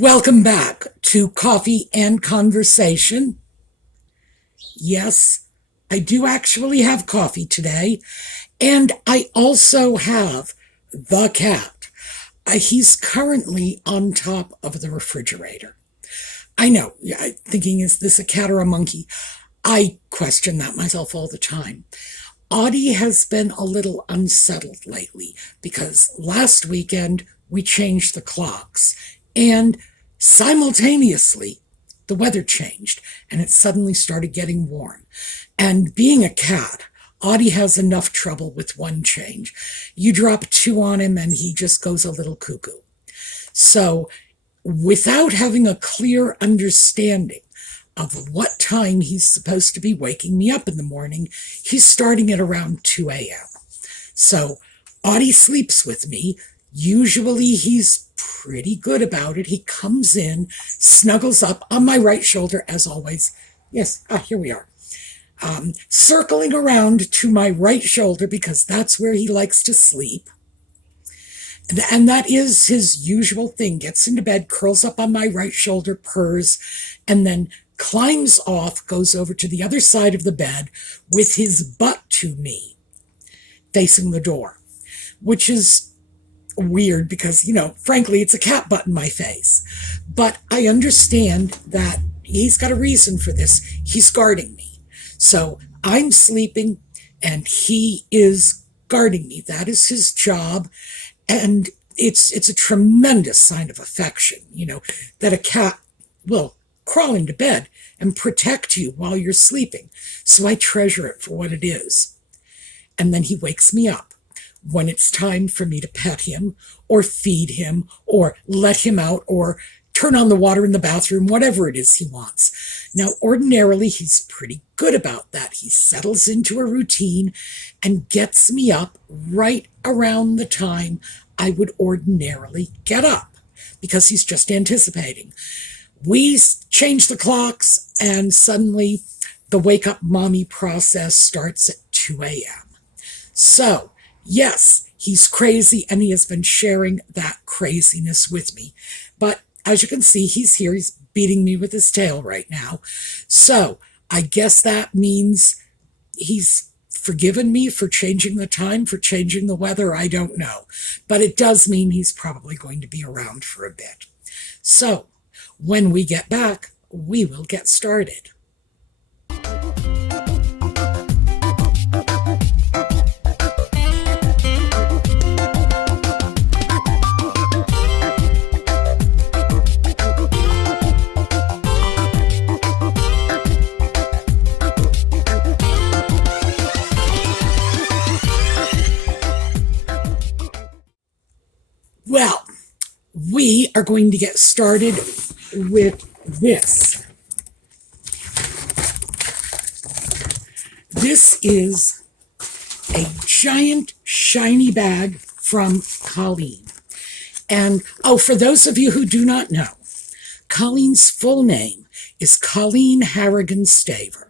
Welcome back to Coffee and Conversation. Yes, I do actually have coffee today, and I also have the cat. He's currently on top of the refrigerator. I know, thinking, is this a cat or a monkey? I question that myself all the time. Audie has been a little unsettled lately because last weekend we changed the clocks, and simultaneously the weather changed and it suddenly started getting warm. And being a cat, Audie has enough trouble with one change. You drop two on him and he just goes a little cuckoo. So without having a clear understanding of what time he's supposed to be waking me up in the morning, he's starting at around 2 a.m. So Audie sleeps with me. Usually he's pretty good about it. He comes in, snuggles up on my right shoulder, as always. Yes, here we are. Circling around to my right shoulder because that's where he likes to sleep. And that is his usual thing. Gets into bed, curls up on my right shoulder, purrs, and then climbs off, goes over to the other side of the bed with his butt to me, facing the door, which is weird because, frankly, it's a cat butt in my face. But I understand that he's got a reason for this. He's guarding me. So I'm sleeping and he is guarding me. That is his job. And it's a tremendous sign of affection, that a cat will crawl into bed and protect you while you're sleeping. So I treasure it for what it is. And then he wakes me up when it's time for me to pet him or feed him or let him out or turn on the water in the bathroom, whatever it is he wants. Now, ordinarily, he's pretty good about that. He settles into a routine and gets me up right around the time I would ordinarily get up because he's just anticipating. We change the clocks and suddenly the wake up mommy process starts at 2 a.m. So, yes, he's crazy and he has been sharing that craziness with me. But as you can see, he's here. He's beating me with his tail right now. So I guess that means he's forgiven me for changing the time, for changing the weather. I don't know. But it does mean he's probably going to be around for a bit. So when we get back, we will get started. Well, we are going to get started with this. This is a giant shiny bag from Colleen. And, for those of you who do not know, Colleen's full name is Colleen Harrigan Staver.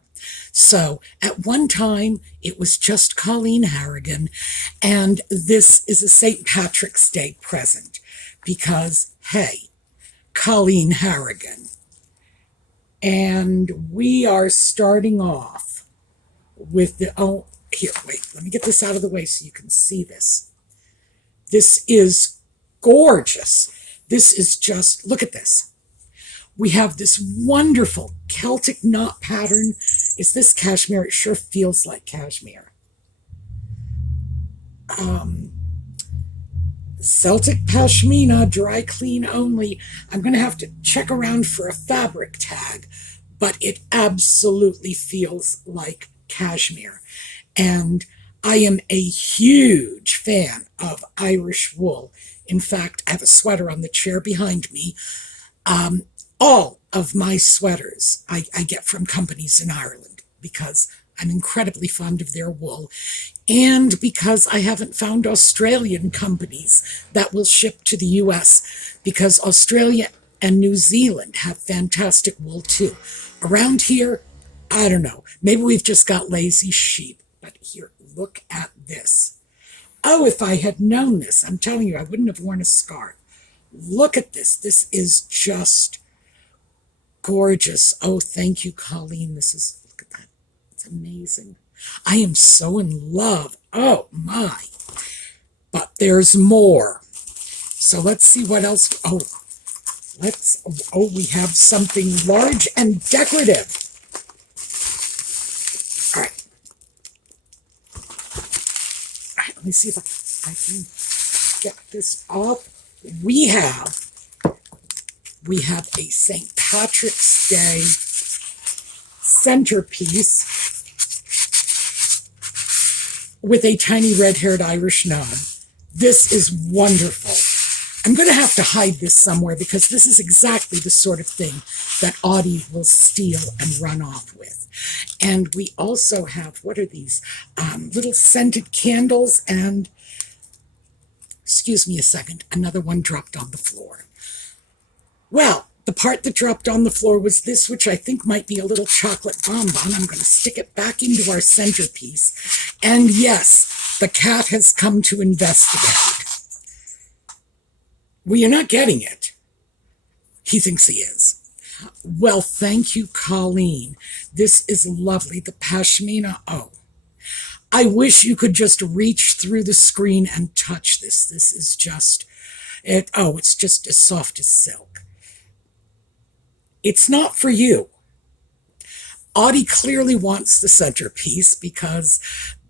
So at one time, it was just Colleen Harrigan, and this is a St. Patrick's Day present because, hey, Colleen Harrigan. And we are starting off with here, wait, let me get this out of the way so you can see this. This is gorgeous. This is just, look at this. We have this wonderful Celtic knot pattern. Is this cashmere? It sure feels like cashmere. Celtic pashmina, dry clean only. I'm going to have to check around for a fabric tag, but it absolutely feels like cashmere. And I am a huge fan of Irish wool. In fact, I have a sweater on the chair behind me. All of my sweaters I get from companies in Ireland because I'm incredibly fond of their wool and because I haven't found Australian companies that will ship to the US because Australia and New Zealand have fantastic wool too. Around here, I don't know, maybe we've just got lazy sheep, but here, look at this. Oh, if I had known this, I'm telling you, I wouldn't have worn a scarf. Look at this. This is just gorgeous. Oh, thank you, Colleen. Look at that. It's amazing. I am so in love. Oh, my. But there's more. So let's see what else. We have something large and decorative. All right. All right, let me see if I can get this off. We have a St. Patrick's Day centerpiece with a tiny red-haired Irish gnome. This is wonderful. I'm going to have to hide this somewhere because this is exactly the sort of thing that Audie will steal and run off with. And we also have, what are these? Little scented candles and, excuse me a second, another one dropped on the floor. Well, the part that dropped on the floor was this, which I think might be a little chocolate bonbon. I'm going to stick it back into our centerpiece. And yes, the cat has come to investigate. Well, you're not getting it. He thinks he is. Well, thank you, Colleen. This is lovely. The pashmina. Oh, I wish you could just reach through the screen and touch this. This is just, it's just as soft as silk. It's not for you. Audie clearly wants the centerpiece because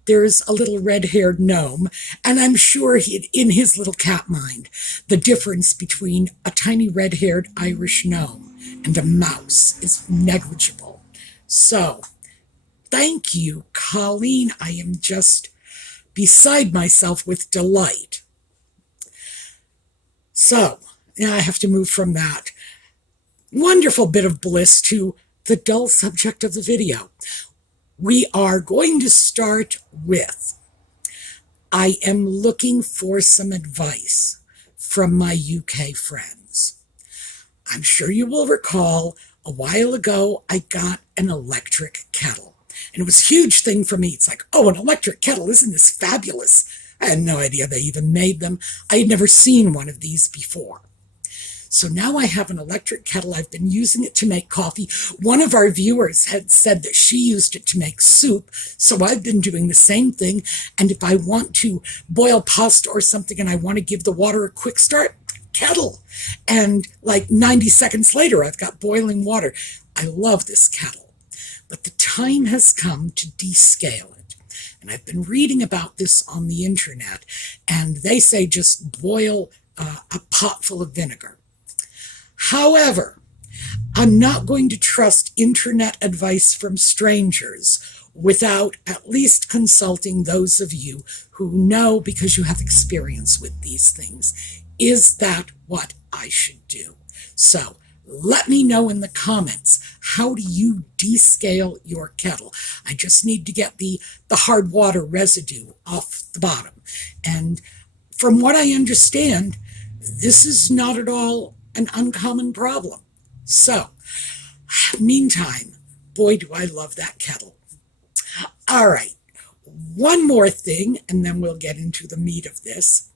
there's a little red-haired gnome, and I'm sure in his little cat mind, the difference between a tiny red-haired Irish gnome and a mouse is negligible. So, thank you, Colleen. I am just beside myself with delight. So, now I have to move from that wonderful bit of bliss to the dull subject of the video. We are going to start with, I am looking for some advice from my UK friends. I'm sure you will recall a while ago I got an electric kettle. And it was a huge thing for me. It's like, oh, an electric kettle, isn't this fabulous? I had no idea they even made them. I had never seen one of these before. So now I have an electric kettle. I've been using it to make coffee. One of our viewers had said that she used it to make soup. So I've been doing the same thing. And if I want to boil pasta or something and I want to give the water a quick start, kettle. And like 90 seconds later, I've got boiling water. I love this kettle. But the time has come to descale it. And I've been reading about this on the internet. And they say just boil a pot full of vinegar. However, I'm not going to trust internet advice from strangers without at least consulting those of you who know because you have experience with these things. Is that what I should do? So let me know in the comments, how do you descale your kettle? I just need to get the hard water residue off the bottom. And from what I understand, this is not at all an uncommon problem. So, meantime, boy, do I love that kettle. All right, one more thing, and then we'll get into the meat of this.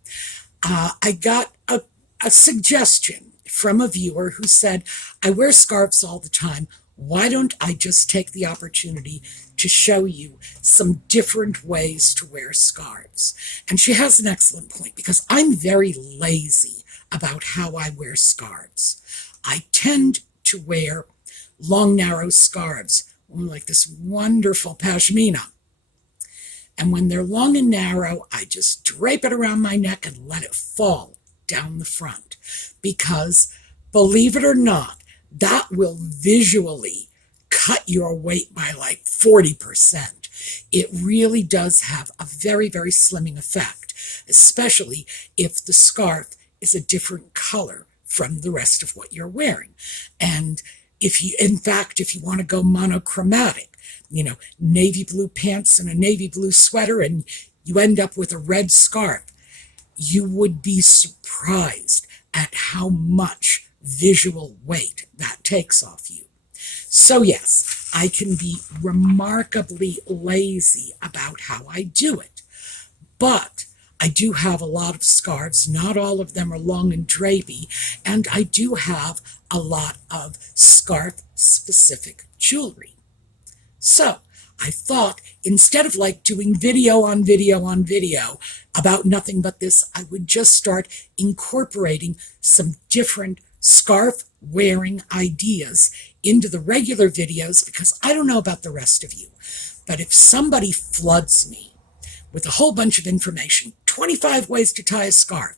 I got a suggestion from a viewer who said, I wear scarves all the time. Why don't I just take the opportunity to show you some different ways to wear scarves? And she has an excellent point, because I'm very lazy about how I wear scarves. I tend to wear long, narrow scarves, like this wonderful pashmina. And when they're long and narrow, I just drape it around my neck and let it fall down the front. Because, believe it or not, that will visually cut your weight by like 40%. It really does have a very, very slimming effect, especially if the scarf is a different color from the rest of what you're wearing. And if you want to go monochromatic, navy blue pants and a navy blue sweater, and you end up with a red scarf, you would be surprised at how much visual weight that takes off you. So yes, I can be remarkably lazy about how I do it. But I do have a lot of scarves. Not all of them are long and drapey. And I do have a lot of scarf-specific jewelry. So I thought instead of like doing video on video on video about nothing but this, I would just start incorporating some different scarf wearing ideas into the regular videos, because I don't know about the rest of you, but if somebody floods me with a whole bunch of information, 25 ways to tie a scarf,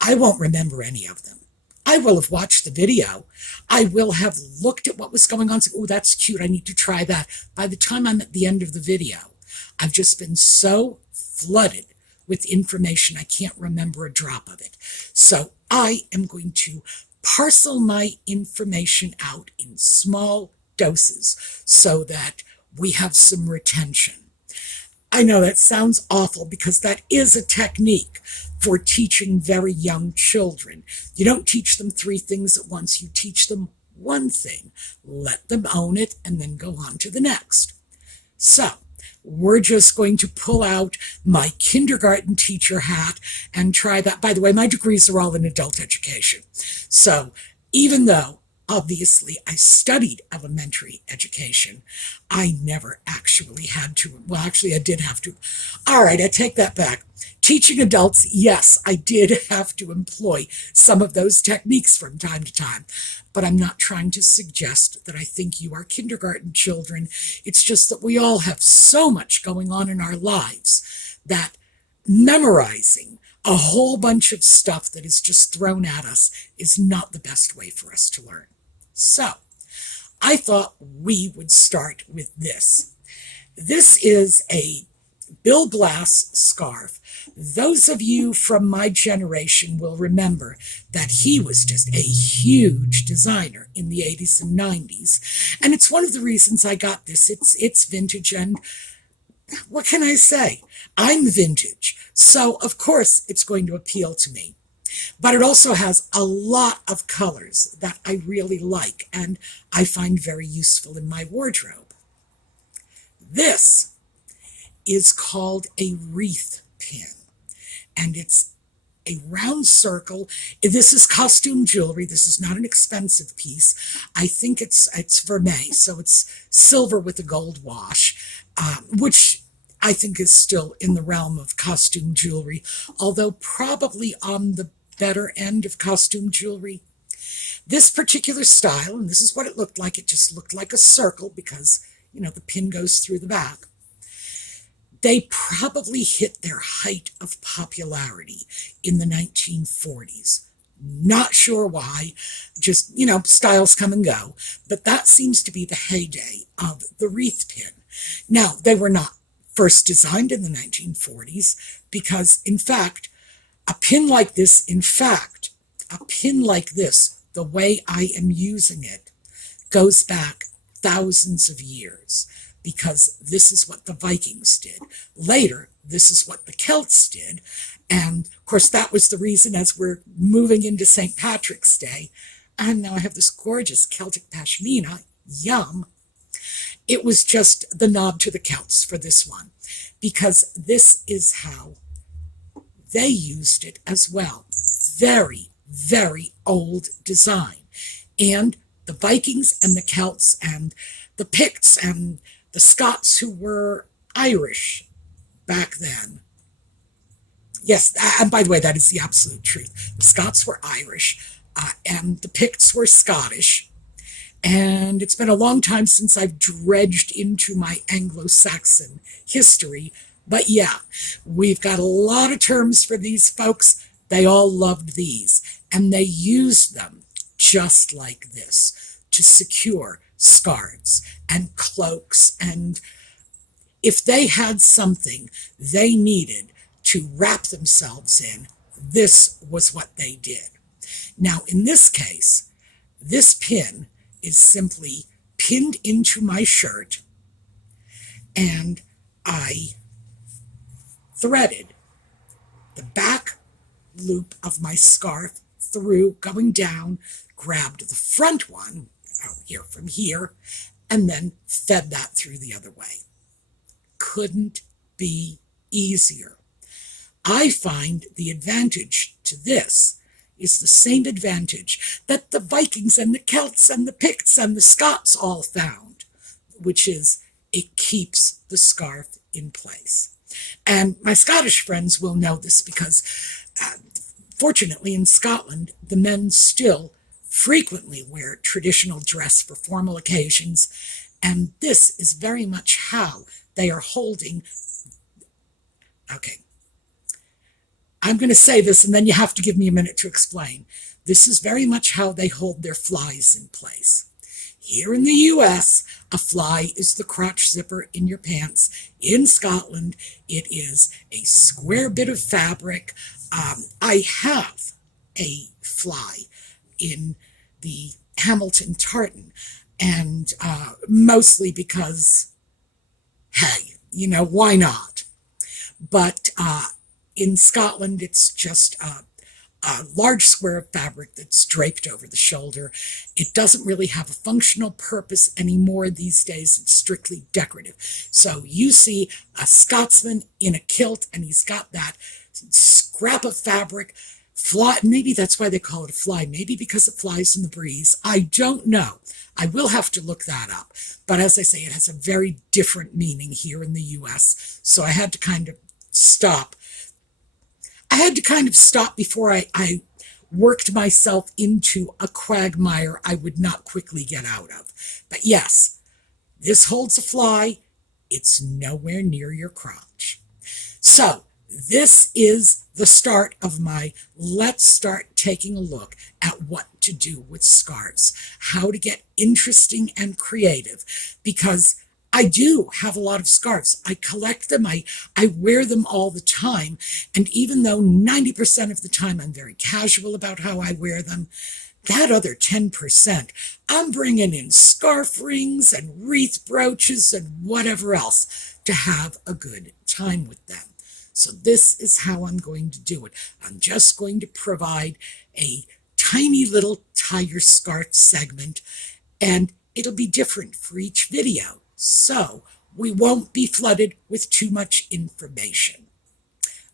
I won't remember any of them. I will have watched the video. I will have looked at what was going on. Oh, that's cute. I need to try that. By the time I'm at the end of the video, I've just been so flooded with information, I can't remember a drop of it. So I am going to parcel my information out in small doses so that we have some retention. I know that sounds awful because that is a technique for teaching very young children. You don't teach them 3 things at once. You teach them one thing, let them own it, and then go on to the next. So we're just going to pull out my kindergarten teacher hat and try that. By the way, my degrees are all in adult education. So even though obviously I studied elementary education, I never actually had to. Well, actually I did have to. All right, I take that back. Teaching adults, yes, I did have to employ some of those techniques from time to time, but I'm not trying to suggest that I think you are kindergarten children. It's just that we all have so much going on in our lives that memorizing a whole bunch of stuff that is just thrown at us is not the best way for us to learn. So I thought we would start with this. This is a Bill Glass scarf. Those of you from my generation will remember that he was just a huge designer in the 80s and 90s. And it's one of the reasons I got this. It's vintage, and what can I say? I'm vintage. So, of course, it's going to appeal to me. But it also has a lot of colors that I really like and I find very useful in my wardrobe. This is called a wreath pin, and it's a round circle. This is costume jewelry. This is not an expensive piece. I think it's vermeil, so it's silver with a gold wash, which I think is still in the realm of costume jewelry, although probably on the better end of costume jewelry. This particular style, and this is what it looked like, it just looked like a circle because, you know, the pin goes through the back. They probably hit their height of popularity in the 1940s. Not sure why, just, you know, styles come and go, but that seems to be the heyday of the wreath pin. Now, they were not first designed in the 1940s because, in fact, a pin like this, the way I am using it, goes back thousands of years, because this is what the Vikings did. Later, this is what the Celts did. And of course, that was the reason, as we're moving into St. Patrick's Day, and now I have this gorgeous Celtic pashmina, yum. It was just the nod to the Celts for this one, because this is how they used it as well. Very, very old design. And the Vikings and the Celts and the Picts and the Scots, who were Irish back then. Yes, and by the way, that is the absolute truth. The Scots were Irish, and the Picts were Scottish. And it's been a long time since I've dredged into my Anglo-Saxon history. But yeah, we've got a lot of terms for these folks. They all loved these, and they used them just like this to secure scarves and cloaks. And if they had something they needed to wrap themselves in, this was what they did. Now, in this case, this pin is simply pinned into my shirt, and I threaded the back loop of my scarf through, going down, grabbed the front one here from here, and then fed that through the other way. Couldn't be easier. I find the advantage to this is the same advantage that the Vikings and the Celts and the Picts and the Scots all found, which is it keeps the scarf in place. And my Scottish friends will know this because, fortunately, in Scotland, the men still frequently wear traditional dress for formal occasions, and this is very much how they are holding. Okay, I'm going to say this, and then you have to give me a minute to explain. This is very much how they hold their flies in place. Here in the US, a fly is the crotch zipper in your pants. In Scotland, it is a square bit of fabric. I have a fly in the Hamilton tartan, and mostly because, hey, why not? But in Scotland, it's just a large square of fabric that's draped over the shoulder. It doesn't really have a functional purpose anymore these days. It's strictly decorative. So you see a Scotsman in a kilt, and he's got that scrap of fabric. Fly, maybe that's why they call it a fly. Maybe because it flies in the breeze. I don't know. I will have to look that up. But as I say, it has a very different meaning here in the US. So I had to kind of stop. Before I worked myself into a quagmire I would not quickly get out of. But yes, this holds a fly. It's nowhere near your crotch. So this is the start of my let's start taking a look at what to do with scarves, how to get interesting and creative, because I do have a lot of scarves. I collect them. I wear them all the time. And even though 90% of the time I'm very casual about how I wear them, that other 10%, I'm bringing in scarf rings and wreath brooches and whatever else to have a good time with them. So this is how I'm going to do it. I'm just going to provide a tiny little tie your scarf segment, and it'll be different for each video. So we won't be flooded with too much information.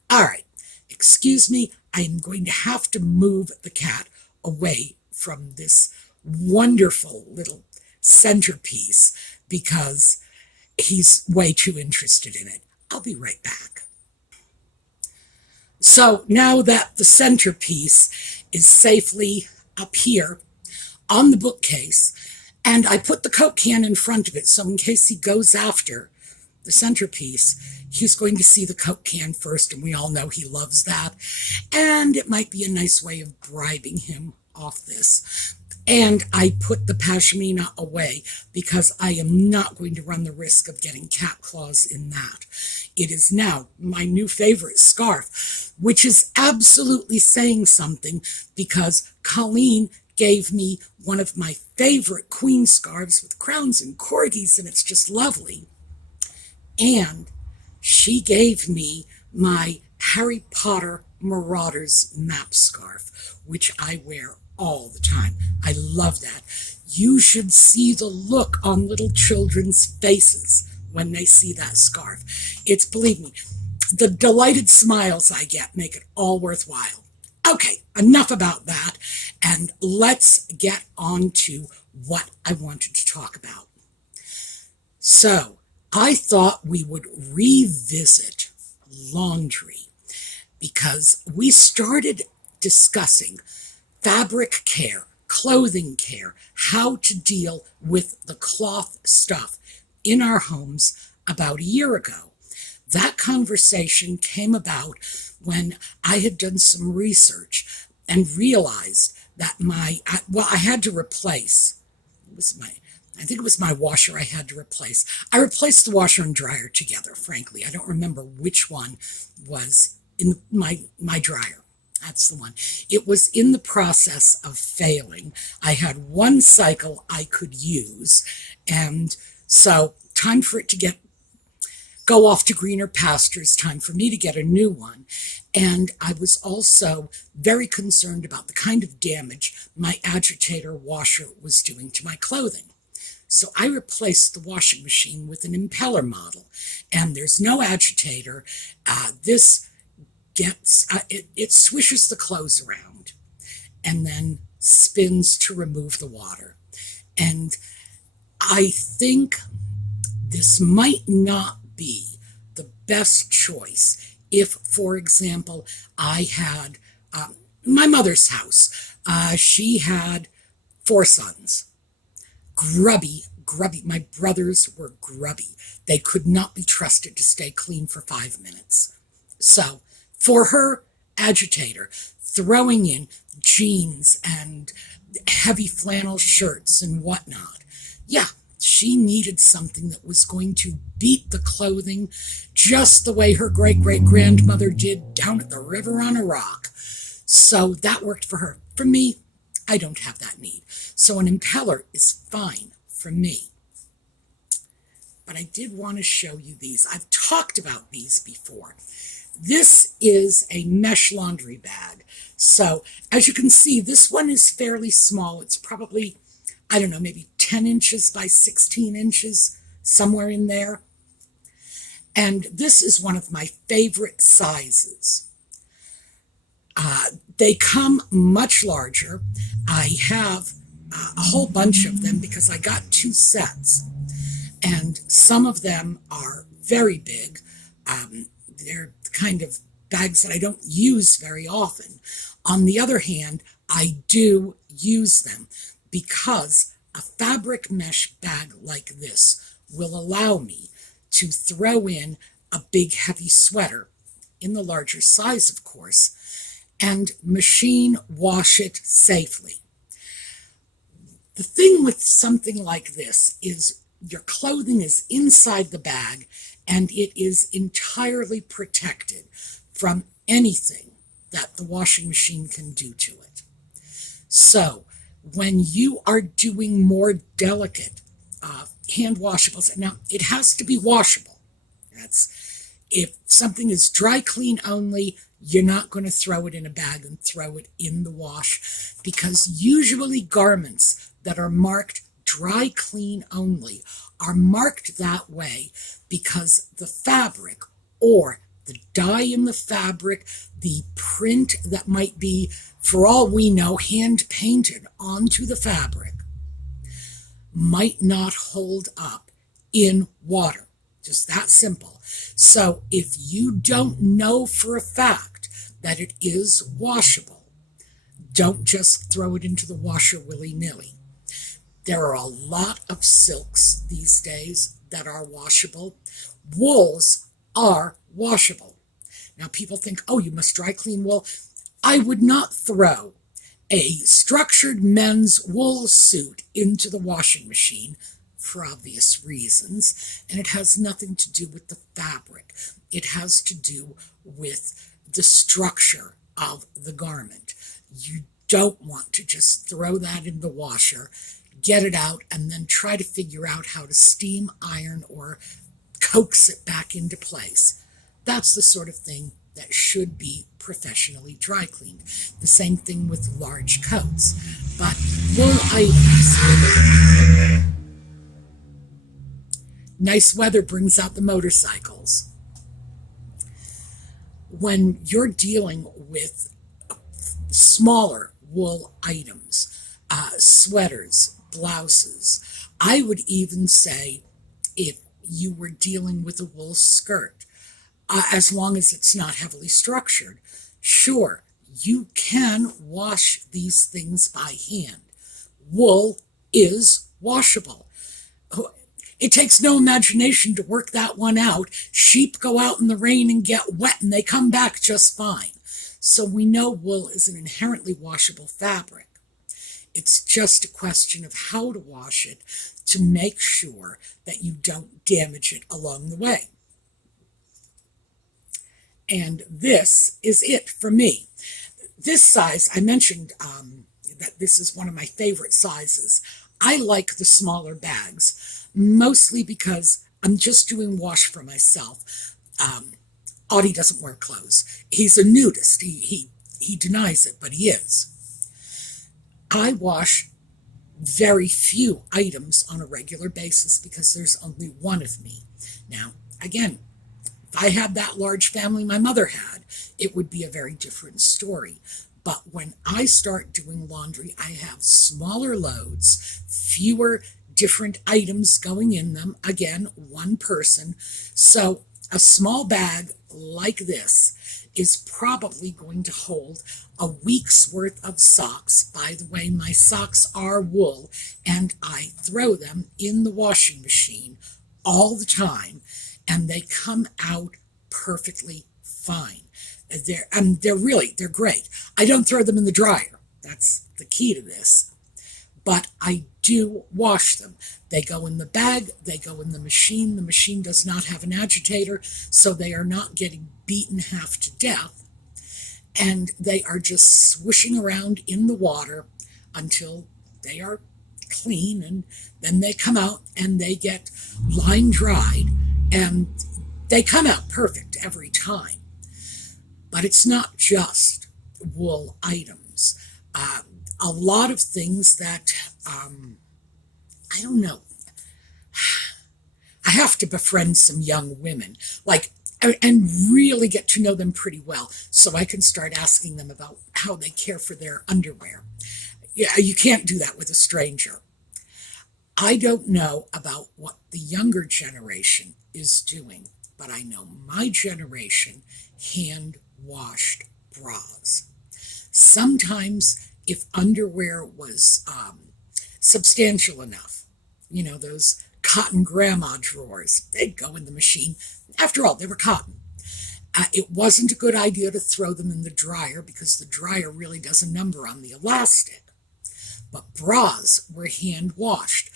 All right, excuse me, I am going to have to move the cat away from this wonderful little centerpiece because he's way too interested in it. I'll be right back. So now that the centerpiece is safely up here on the bookcase, and I put the Coke can in front of it, so in case he goes after the centerpiece, he's going to see the Coke can first, and we all know he loves that. And it might be a nice way of bribing him off this. And I put the pashmina away because I am not going to run the risk of getting cat claws in that. It is now my new favorite scarf, which is absolutely saying something because Colleen gave me one of my favorite queen scarves with crowns and corgis, and it's just lovely. And she gave me my Harry Potter Marauders map scarf, which I wear all the time. I love that. You should see the look on little children's faces when they see that scarf. It's, believe me, the delighted smiles I get make it all worthwhile. Okay, enough about that, and let's get on to what I wanted to talk about. So, I thought we would revisit laundry because we started discussing fabric care, clothing care, how to deal with the cloth stuff in our homes about a year ago. That conversation came about when I had done some research and realized that I had to replace, I think it was my washer I had to replace. I replaced the washer and dryer together, frankly. I don't remember which one was in my dryer. That's the one. It was in the process of failing. I had one cycle I could use, and so time for it to go off to greener pastures, time for me to get a new one. And I was also very concerned about the kind of damage my agitator washer was doing to my clothing. So I replaced the washing machine with an impeller model, and there's no agitator. This gets, it swishes the clothes around and then spins to remove the water. And I think this might not be the best choice if, for example, I had my mother's house. She had 4 sons. Grubby. My brothers were grubby. They could not be trusted to stay clean for 5 minutes. So, for her agitator, throwing in jeans and heavy flannel shirts and whatnot, yeah, she needed something that was going to beat the clothing just the way her great-great-grandmother did down at the river on a rock. So that worked for her. For me, I don't have that need. So an impeller is fine for me. But I did want to show you these. I've talked about these before. This is a mesh laundry bag. So as you can see, this one is fairly small. It's probably, I don't know, maybe 10 inches by 16 inches, somewhere in there. And this is one of my favorite sizes. They come much larger. I have a whole bunch of them because I got 2 sets. And some of them are very big. They're the kind of bags that I don't use very often. On the other hand, I do use them because a fabric mesh bag like this will allow me to throw in a big heavy sweater, in the larger size of course, and machine wash it safely. The thing with something like this is your clothing is inside the bag and it is entirely protected from anything that the washing machine can do to it. So when you are doing more delicate hand washables, now it has to be washable. That's, if something is dry clean only, you're not going to throw it in a bag and throw it in the wash, because usually garments that are marked dry clean only are marked that way because the fabric or the dye in the fabric, the print that might be, for all we know, hand painted onto the fabric, might not hold up in water. Just that simple. So if you don't know for a fact that it is washable, don't just throw it into the washer willy-nilly. There are a lot of silks these days that are washable. Wools are washable. Now people think, oh, you must dry clean wool. I would not throw a structured men's wool suit into the washing machine for obvious reasons, and it has nothing to do with the fabric. It has to do with the structure of the garment. You don't want to just throw that in the washer, get it out, and then try to figure out how to steam, iron, or coax it back into place. That's the sort of thing that should be professionally dry cleaned. The same thing with large coats. But wool items. Nice weather brings out the motorcycles. When you're dealing with smaller wool items, sweaters, blouses, I would even say if you were dealing with a wool skirt, as long as it's not heavily structured, sure, you can wash these things by hand. Wool is washable. It takes no imagination to work that one out. Sheep go out in the rain and get wet, and they come back just fine. So we know wool is an inherently washable fabric. It's just a question of how to wash it to make sure that you don't damage it along the way. And this is it for me. This size, I mentioned that this is one of my favorite sizes. I like the smaller bags, mostly because I'm just doing wash for myself. Audie doesn't wear clothes. He's a nudist. He denies it, but he is. I wash very few items on a regular basis because there's only one of me. Now, again, if I had that large family my mother had, it would be a very different story. But when I start doing laundry, I have smaller loads, fewer different items going in them. Again, one person. So a small bag like this is probably going to hold a week's worth of socks. By the way, my socks are wool, and I throw them in the washing machine all the time, and they come out perfectly fine. They're great. I don't throw them in the dryer. That's the key to this. But I do wash them. They go in the bag, they go in the machine. The machine does not have an agitator, so they are not getting beaten half to death. And they are just swishing around in the water until they are clean, and then they come out and they get line dried, and they come out perfect every time. But it's not just wool items. A lot of things that, I don't know, I have to befriend some young women, and really get to know them pretty well, so I can start asking them about how they care for their underwear. Yeah, you can't do that with a stranger. I don't know about what the younger generation is doing, but I know my generation hand-washed bras. Sometimes, if underwear was substantial enough, those cotton grandma drawers, they'd go in the machine. After all, they were cotton. It wasn't a good idea to throw them in the dryer because the dryer really does a number on the elastic. But bras were hand washed,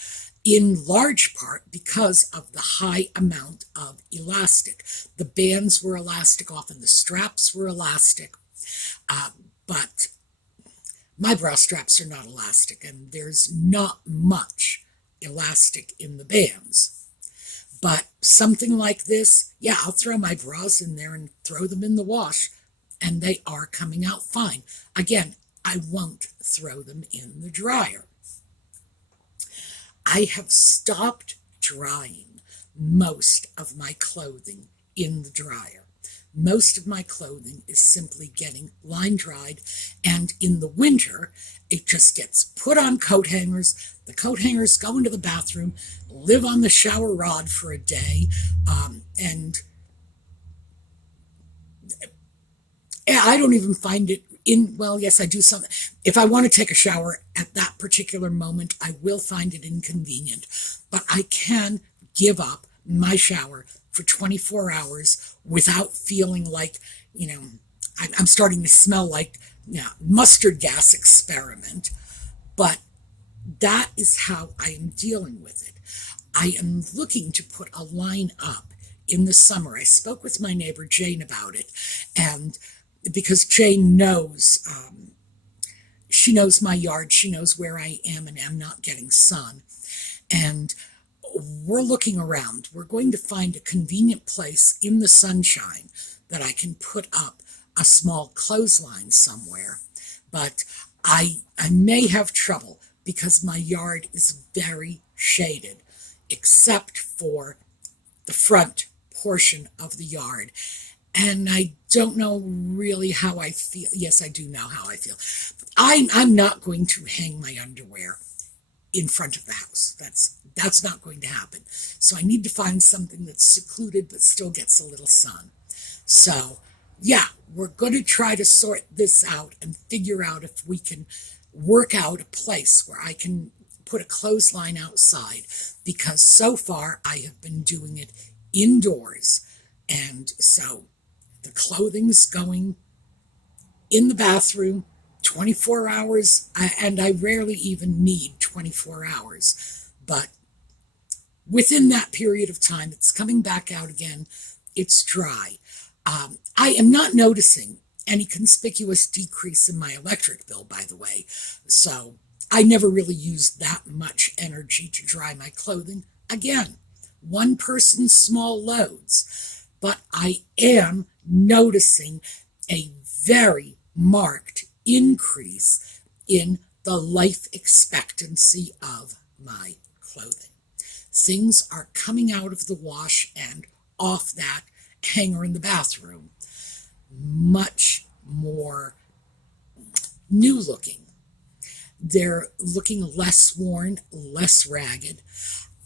in large part because of the high amount of elastic. The bands were elastic, often the straps were elastic, but my bra straps are not elastic, and there's not much elastic in the bands. But something like this, yeah, I'll throw my bras in there and throw them in the wash, and they are coming out fine. Again, I won't throw them in the dryer. I have stopped drying most of my clothing in the dryer. Most of my clothing is simply getting line dried, and in the winter, it just gets put on coat hangers. The coat hangers go into the bathroom, live on the shower rod for a day, and I don't even find it well, yes, I do something. If I want to take a shower at that particular moment, I will find it inconvenient. But I can give up my shower for 24 hours without feeling like, I'm starting to smell like mustard gas experiment. But that is how I am dealing with it. I am looking to put a line up in the summer. I spoke with my neighbor Jane about it, and because Jane knows, she knows my yard, she knows where I am and am not getting sun. And we're looking around. We're going to find a convenient place in the sunshine that I can put up a small clothesline somewhere. But I may have trouble because my yard is very shaded, except for the front portion of the yard. And I don't know really how I feel. Yes, I do know how I feel. I'm not going to hang my underwear in front of the house. That's not going to happen. So I need to find something that's secluded but still gets a little sun. So, yeah, we're going to try to sort this out and figure out if we can work out a place where I can put a clothesline outside, because so far I have been doing it indoors. And so the clothing's going in the bathroom 24 hours, and I rarely even need 24 hours. But within that period of time, it's coming back out again. It's dry. I am not noticing any conspicuous decrease in my electric bill, by the way. So I never really used that much energy to dry my clothing. Again, one person's small loads. But I am noticing a very marked increase in the life expectancy of my clothing. Things are coming out of the wash and off that hanger in the bathroom much more new looking. They're looking less worn, less ragged.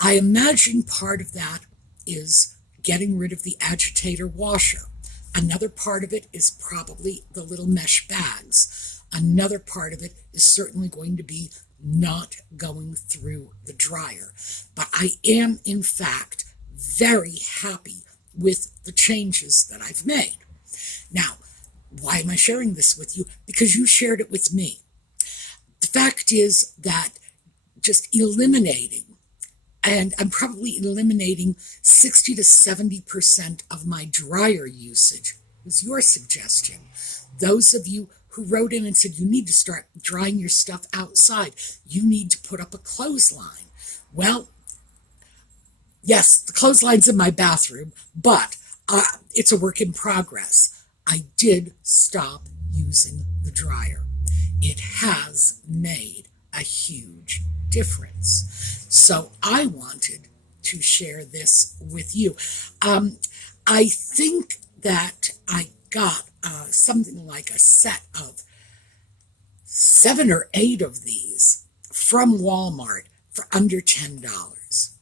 I imagine part of that is getting rid of the agitator washer. Another part of it is probably the little mesh bags. Another part of it is certainly going to be not going through the dryer. But I am, in fact, very happy with the changes that I've made. Now, why am I sharing this with you? Because you shared it with me. The fact is that just eliminating, and I'm probably eliminating 60 to 70% of my dryer usage, was your suggestion. Those of you who wrote in and said you need to start drying your stuff outside, you need to put up a clothesline. Well, yes, the clothesline's in my bathroom, but it's a work in progress. I did stop using the dryer. It has made a huge difference. So I wanted to share this with you. I think that I got something like a set of 7 or 8 of these from Walmart for under $10.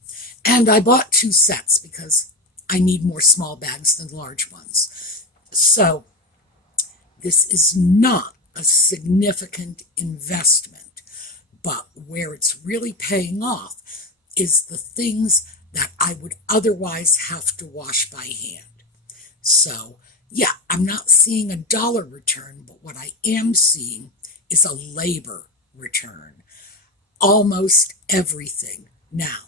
And I bought 2 sets because I need more small bags than large ones. So this is not a significant investment, but where it's really paying off is the things that I would otherwise have to wash by hand. So yeah, I'm not seeing a dollar return, but what I am seeing is a labor return. Almost everything now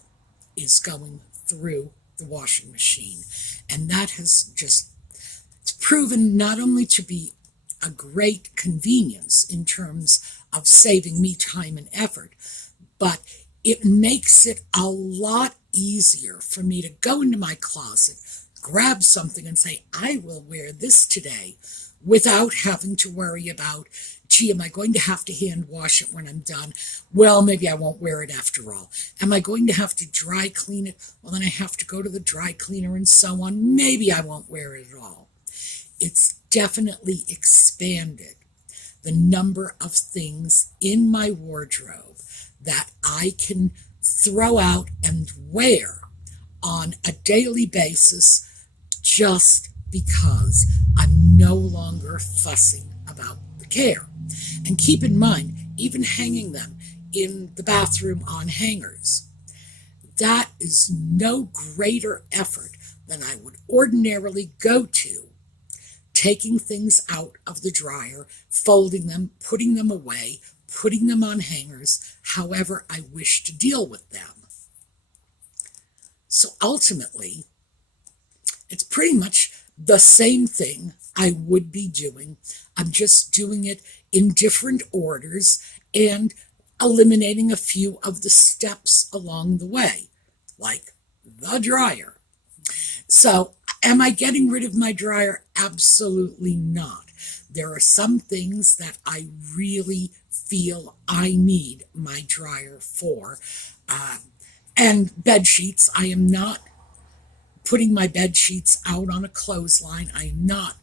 is going through the washing machine. And that has just, it's proven not only to be a great convenience in terms of saving me time and effort, but it makes it a lot easier for me to go into my closet, grab something and say, I will wear this today without having to worry about, gee, am I going to have to hand wash it when I'm done? Well, maybe I won't wear it after all. Am I going to have to dry clean it? Well, then I have to go to the dry cleaner and so on. Maybe I won't wear it at all. It's definitely expanded the number of things in my wardrobe that I can throw out and wear on a daily basis just because I'm no longer fussing about the care. And keep in mind, even hanging them in the bathroom on hangers, that is no greater effort than I would ordinarily go to taking things out of the dryer, folding them, putting them away, putting them on hangers, however I wish to deal with them. So ultimately, it's pretty much the same thing I would be doing. I'm just doing it in different orders and eliminating a few of the steps along the way, like the dryer. So, am I getting rid of my dryer? Absolutely not. There are some things that I really feel I need my dryer for. And bed sheets, I am not putting my bed sheets out on a clothesline. I am not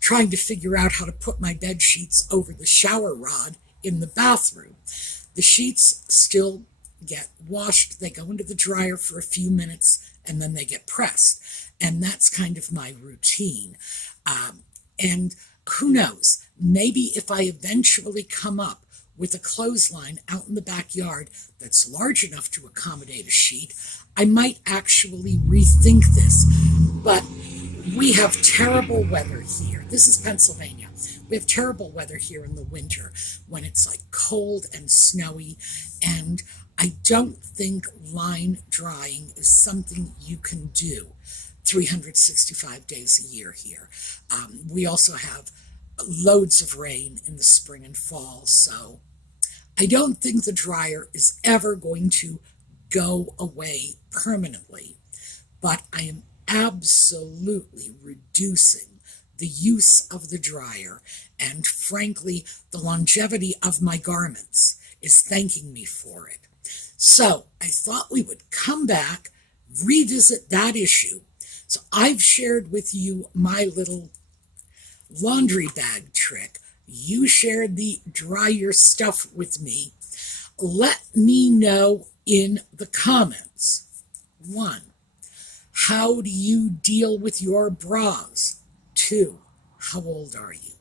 trying to figure out how to put my bed sheets over the shower rod in the bathroom. The sheets still get washed. They go into the dryer for a few minutes and then they get pressed. And that's kind of my routine. And who knows, maybe if I eventually come up with a clothesline out in the backyard that's large enough to accommodate a sheet, I might actually rethink this. But we have terrible weather here. This is Pennsylvania. We have terrible weather here in the winter when it's like cold and snowy, and I don't think line drying is something you can do 365 days a year here. We also have loads of rain in the spring and fall, so I don't think the dryer is ever going to go away permanently, but I am absolutely reducing the use of the dryer, and frankly, the longevity of my garments is thanking me for it. So I thought we would come back, revisit that issue. So I've shared with you my little laundry bag trick. You shared the dry your stuff with me. Let me know in the comments. 1. How do you deal with your bras? 2. How old are you?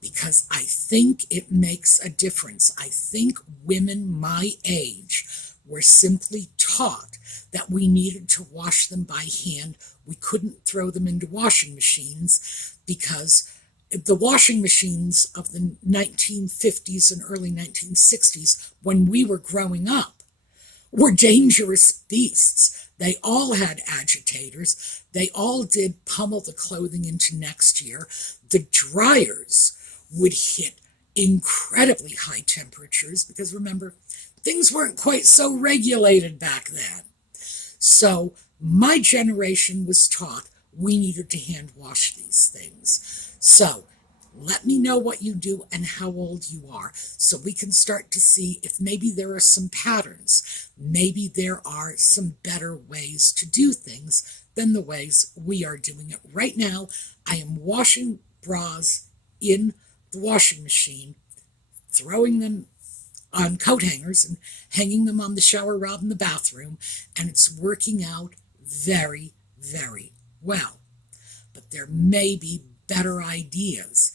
Because I think it makes a difference. I think women my age were simply taught that we needed to wash them by hand. We couldn't throw them into washing machines because the washing machines of the 1950s and early 1960s, when we were growing up, were dangerous beasts. They all had agitators. They all did pummel the clothing into next year. The dryers would hit incredibly high temperatures because, remember, things weren't quite so regulated back then. So my generation was taught we needed to hand wash these things. So let me know what you do and how old you are so we can start to see if maybe there are some patterns. Maybe there are some better ways to do things than the ways we are doing it. Right now, I am washing bras in the washing machine, throwing them on coat hangers and hanging them on the shower rod in the bathroom, and it's working out very, very well. But there may be better ideas.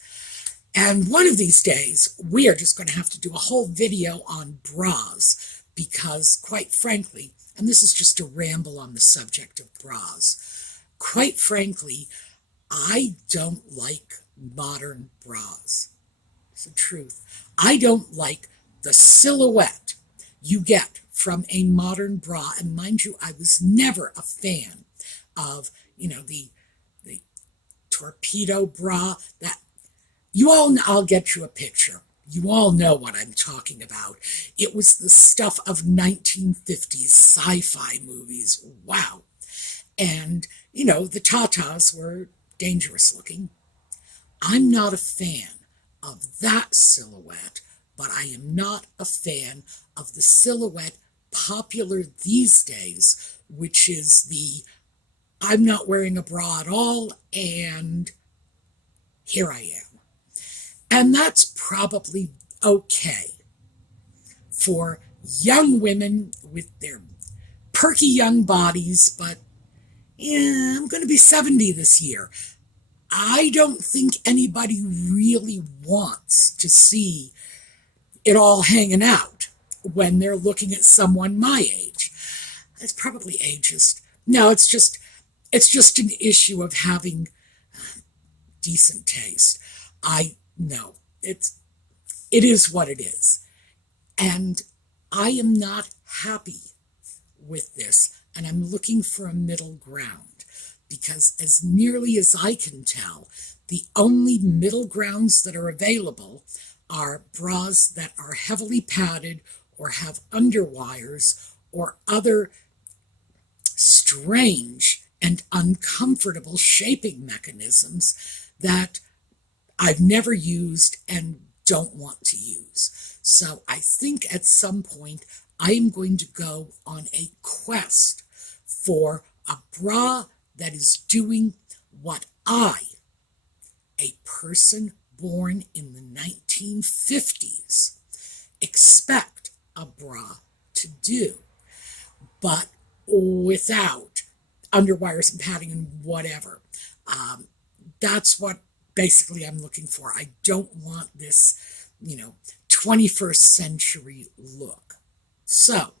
And one of these days, we are just going to have to do a whole video on bras because, quite frankly, and this is just a ramble on the subject of bras, quite frankly, I don't like modern bras. It's the truth. I don't like the silhouette you get from a modern bra. And mind you, I was never a fan of, the torpedo bra. That I'll get you a picture. You all know what I'm talking about. It was the stuff of 1950s sci-fi movies. Wow. And, the tatas were dangerous looking. I'm not a fan of that silhouette, but I am not a fan of the silhouette popular these days, which is the I'm not wearing a bra at all, and here I am. And that's probably okay for young women with their perky young bodies, but I'm going to be 70 this year. I don't think anybody really wants to see it all hanging out when they're looking at someone my age. It's probably ageist. No, it's just an issue of having decent taste. I know it is what it is. And I am not happy with this, and I'm looking for a middle ground. Because as nearly as I can tell, the only middle grounds that are available are bras that are heavily padded or have underwires or other strange and uncomfortable shaping mechanisms that I've never used and don't want to use. So I think at some point I am going to go on a quest for a bra that is doing what I, a person born in the 1950s, expect a bra to do, but without underwires and padding and whatever. That's what basically I'm looking for. I don't want this, 21st century look. So,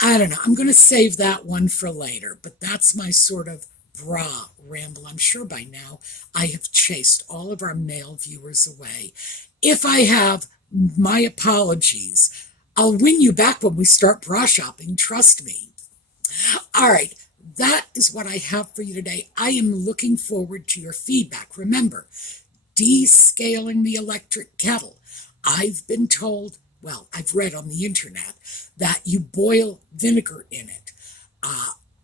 I don't know. I'm going to save that one for later, but that's my sort of bra ramble. I'm sure by now I have chased all of our male viewers away. If I have, my apologies. I'll win you back when we start bra shopping, trust me. All right, that is what I have for you today. I am looking forward to your feedback. Remember, descaling the electric kettle. I've been told, well, I've read on the internet that you boil vinegar in it.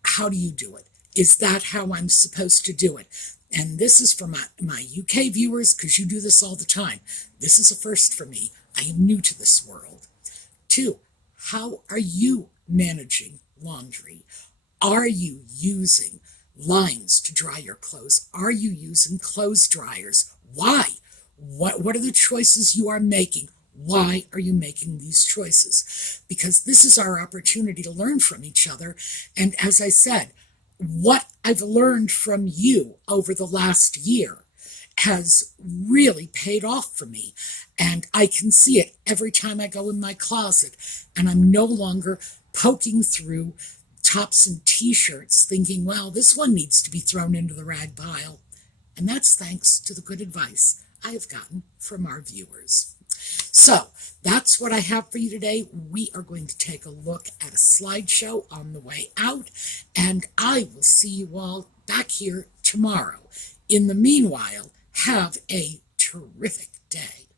How do you do it? Is that how I'm supposed to do it? And this is for my UK viewers, because you do this all the time. This is a first for me. I am new to this world. 2, how are you managing laundry? Are you using lines to dry your clothes? Are you using clothes dryers? Why? What are the choices you are making? Why are you making these choices? Because this is our opportunity to learn from each other. And as I said, what I've learned from you over the last year has really paid off for me. And I can see it every time I go in my closet. And I'm no longer poking through tops and t-shirts thinking, well, this one needs to be thrown into the rag pile. And that's thanks to the good advice I have gotten from our viewers. So that's what I have for you today. We are going to take a look at a slideshow on the way out, and I will see you all back here tomorrow. In the meanwhile, have a terrific day.